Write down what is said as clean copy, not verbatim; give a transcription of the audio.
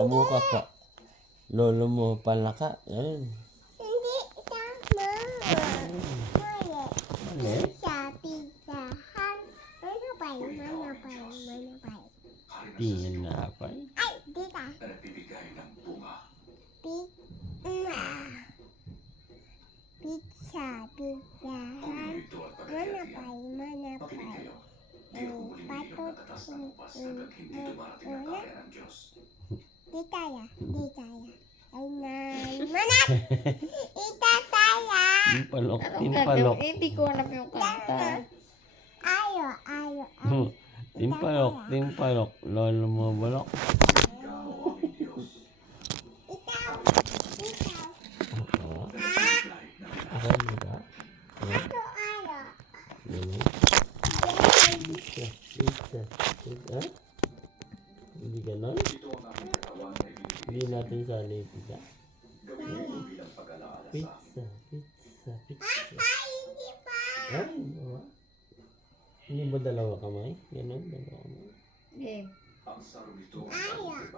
amo ka pa. Lolo mo palaka. Ayun. Hindi tama. Mali. Mali. Pizza. Manapay. Tinapay. Ay, tita. Pizza. Manapay. Patot. Tita ya. Ay, manap. Ita saya. Timpalok, Ano timpalok. kanta? Hindi ko alam yung kanta. Ayo. Timpalok, timpalok. Lolo mo balok. Ikaw. Oo. Aral mo ba? Ato ayo. Ganun. Pizza. Ha? Hindi ganon? Hindi natin sali pizza. Pizza. Hindi pa. Ay, dalawa. Hindi ba dalawa kamay? Ganon, dalawa kamay. Game. Ayo.